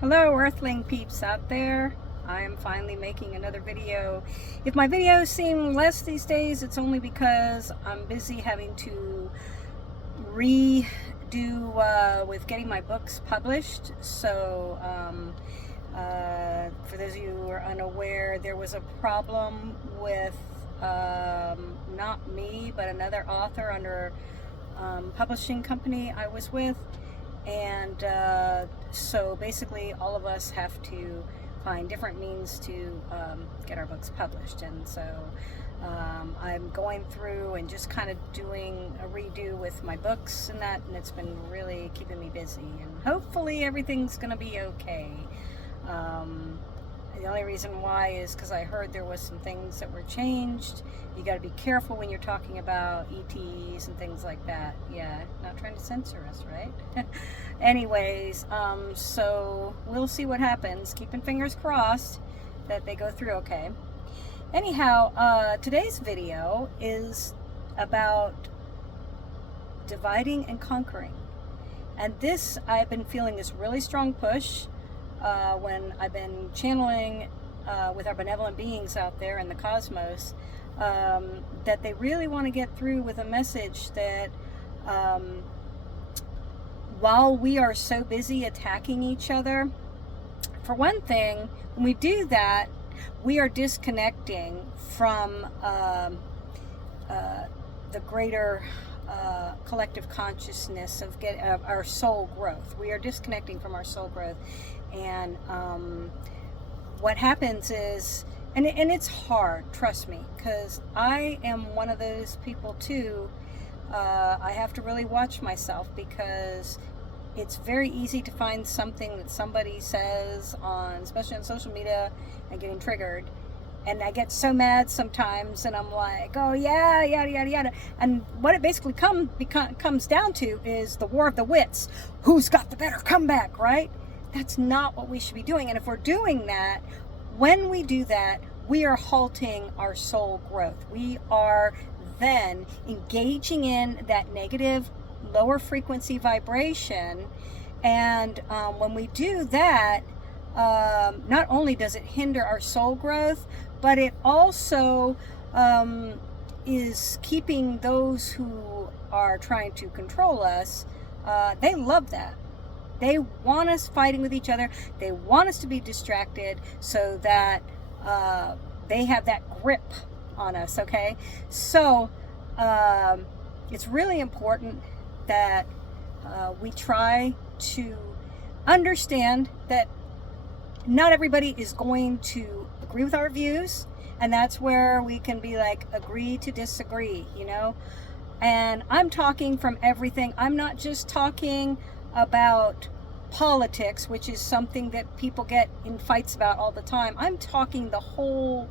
Hello Earthling peeps out there. I am finally making another video. If my videos seem less these days, it's only because I'm busy having to redo with getting my books published. So for those of you who are unaware, there was a problem with not me but another author under publishing company I was with. And so basically all of us have to find different means to get our books published. And so I'm going through and just kind of doing a redo with my books and that, and it's been really keeping me busy, and hopefully everything's gonna be okay. The only reason why is because I heard there was some things that were changed. You got to be careful when you're talking about ETs and things like that. Yeah, not trying to censor us, right? Anyways, so we'll see what happens. Keeping fingers crossed that they go through okay. Anyhow, today's video is about dividing and conquering. And this, I've been feeling this really strong push when I've been channeling with our benevolent beings out there in the cosmos, that they really want to get through with a message that while we are so busy attacking each other, for one thing, when we do that, we are disconnecting from the greater collective consciousness of our soul growth. We are disconnecting from our soul growth. And what happens is, and it's hard, trust me, because I am one of those people too. I have to really watch myself, because it's very easy to find something that somebody says on, especially on social media, and getting triggered. And I get so mad sometimes, and I'm like, oh yeah, yada yada yada. And what it basically comes down to is the war of the wits. Who's got the better comeback, right? That's not what we should be doing. And if we're doing that, when we do that, we are halting our soul growth. We are then engaging in that negative, lower frequency vibration. And when we do that, not only does it hinder our soul growth, but it also is keeping those who are trying to control us, they love that. They want us fighting with each other. They want us to be distracted so that they have that grip on us, okay? So it's really important that we try to understand that not everybody is going to agree with our views, and that's where we can be like, agree to disagree, you know? And I'm talking from everything. I'm not just talking about politics, which is something that people get in fights about all the time. I'm talking the whole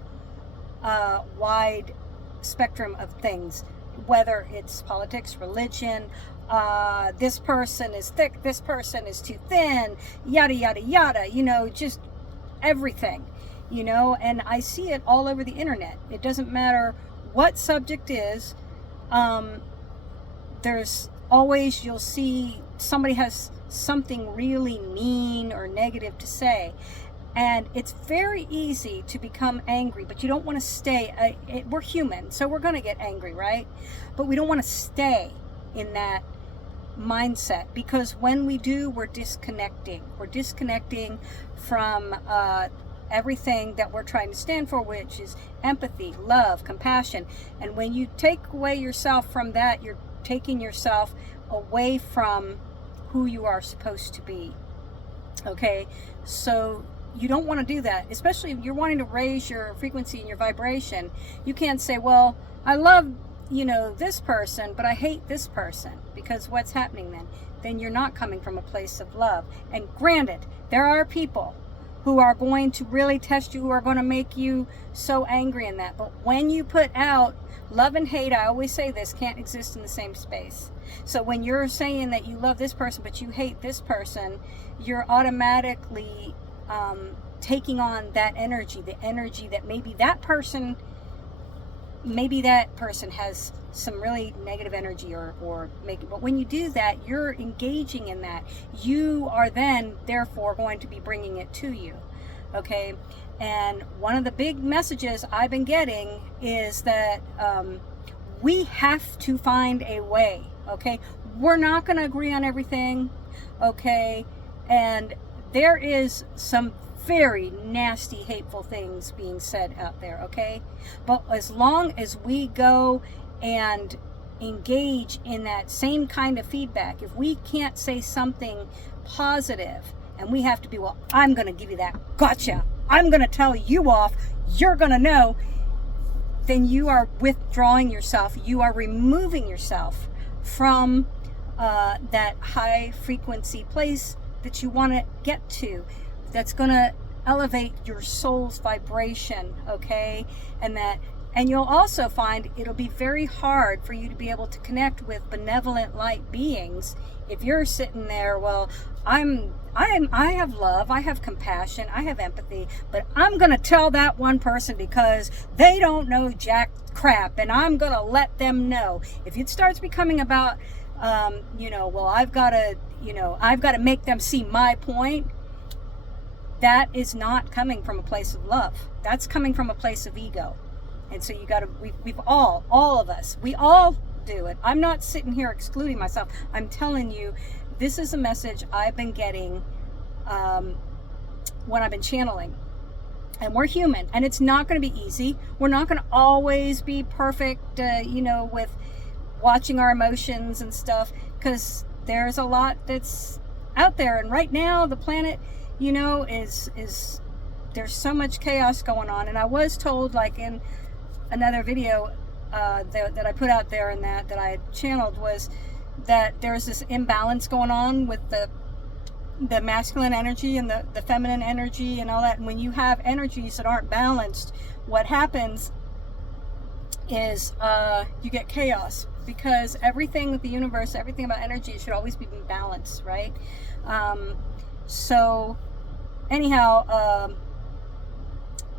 wide spectrum of things, whether it's politics, religion, this person is thick, this person is too thin, yada yada yada, you know, just everything, you know. And I see it all over the internet. It doesn't matter what subject is, there's always, you'll see somebody has something really mean or negative to say, and it's very easy to become angry, but you don't want to stay. We're human, so we're going to get angry, right? But we don't want to stay in that mindset, because when we do, we're disconnecting from everything that we're trying to stand for, which is empathy, love, compassion. And when you take away yourself from that, you're taking yourself away from who you are supposed to be. Okay, so you don't want to do that, especially if you're wanting to raise your frequency and your vibration. You can't say, well, I love, you know, this person, but I hate this person, because what's happening then? Then you're not coming from a place of love. And granted, there are people who are going to really test you, who are going to make you so angry in that. But when you put out love and hate, I always say this, can't exist in the same space. So when you're saying that you love this person but you hate this person, you're automatically taking on that energy, the energy that maybe that person has some really negative energy or make it. But when you do that, you're engaging in that. You are then therefore going to be bringing it to you. Okay. And one of the big messages I've been getting is that we have to find a way. Okay. We're not going to agree on everything. Okay. And there is some very nasty, hateful things being said out there. Okay. But as long as we go and engage in that same kind of feedback, if we can't say something positive, and we have to be, well, I'm going to give you that gotcha, I'm going to tell you off, you're going to know, then you are withdrawing yourself, you are removing yourself from that high frequency place that you want to get to, that's going to elevate your soul's vibration. Okay. And you'll also find it'll be very hard for you to be able to connect with benevolent light beings if you're sitting there, well, I have love, I have compassion, I have empathy, but I'm going to tell that one person because they don't know jack crap, and I'm going to let them know. If it starts becoming about, well, I've got to make them see my point, that is not coming from a place of love. That's coming from a place of ego. And so you got to, we've all of us, we all do it. I'm not sitting here excluding myself. I'm telling you, this is a message I've been getting when I've been channeling. And we're human, and it's not going to be easy. We're not going to always be perfect, with watching our emotions and stuff, because there's a lot that's out there. And right now, the planet, is there's so much chaos going on. And I was told, like in another video that I put out there and that I had channeled, was that there's this imbalance going on with the masculine energy and the feminine energy and all that. And when you have energies that aren't balanced, what happens is you get chaos, because everything with the universe, everything about energy should always be in balance, right? So anyhow,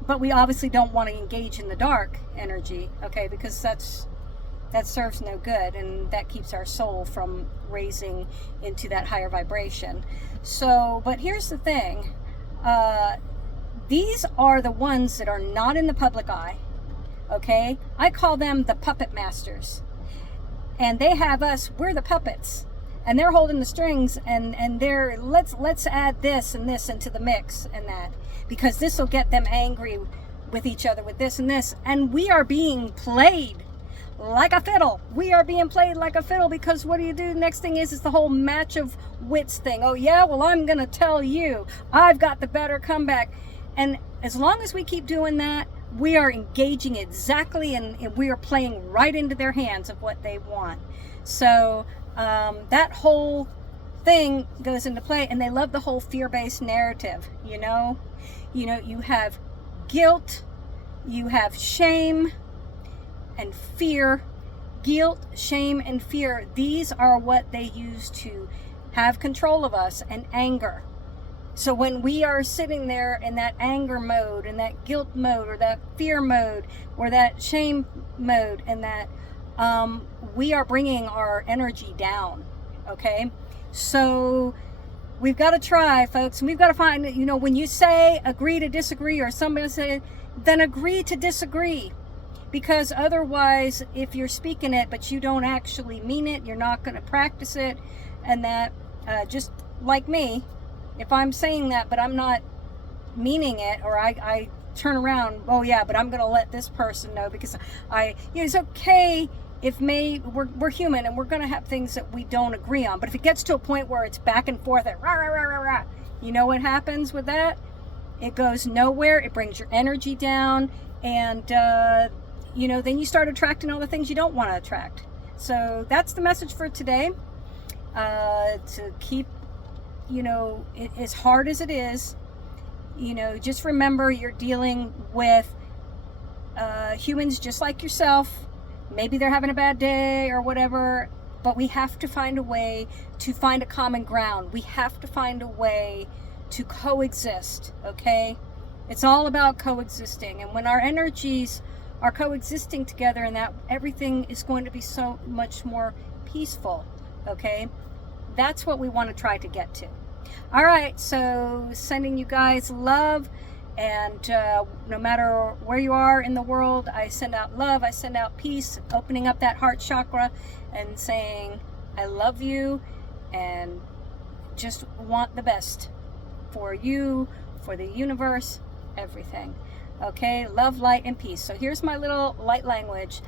but we obviously don't want to engage in the dark energy, okay, because that serves no good, and that keeps our soul from raising into that higher vibration. So, but here's the thing, these are the ones that are not in the public eye, okay? I call them the puppet masters, and they have us, we're the puppets, and they're holding the strings, and they're, let's add this and this into the mix and that, because this will get them angry with each other with this and this. And we are being played like a fiddle. We are being played like a fiddle, because what do you do? Next thing is the whole match of wits thing. Oh yeah, well, I'm going to tell you, I've got the better comeback. And as long as we keep doing that, we are engaging exactly, and we are playing right into their hands of what they want. So that whole thing goes into play, and they love the whole fear-based narrative. You have guilt, you have shame and fear. Guilt, shame, and fear, these are what they use to have control of us, and anger. So when we are sitting there in that anger mode, in that guilt mode, or that fear mode, or that shame mode, and that we are bringing our energy down, okay? So we've got to try, folks, and we've got to find, when you say agree to disagree, or somebody say, then agree to disagree. Because otherwise, if you're speaking it, but you don't actually mean it, you're not going to practice it, and that, just like me, if I'm saying that, but I'm not meaning it, or I turn around, oh yeah, but I'm going to let this person know, because it's okay if we're human, and we're going to have things that we don't agree on. But if it gets to a point where it's back and forth, rah, rah, rah, rah, rah, you know what happens with that? It goes nowhere. It brings your energy down, and then you start attracting all the things you don't want to attract. So that's the message for today. To keep, as hard as it is, just remember you're dealing with humans just like yourself. Maybe they're having a bad day or whatever, but we have to find a way to find a common ground. We have to find a way to coexist, okay? It's all about coexisting. And when our energies are coexisting together, and that everything is going to be so much more peaceful. Okay, that's what we want to try to get to. All right, so sending you guys love, and no matter where you are in the world, I send out love, I send out peace, opening up that heart chakra and saying I love you and just want the best for you, for the universe, everything. Okay, love, light, and peace. So here's my little light language.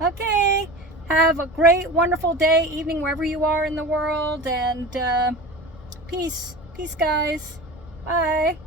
Okay, have a great, wonderful day, evening, wherever you are in the world, and peace. Peace, guys. Bye.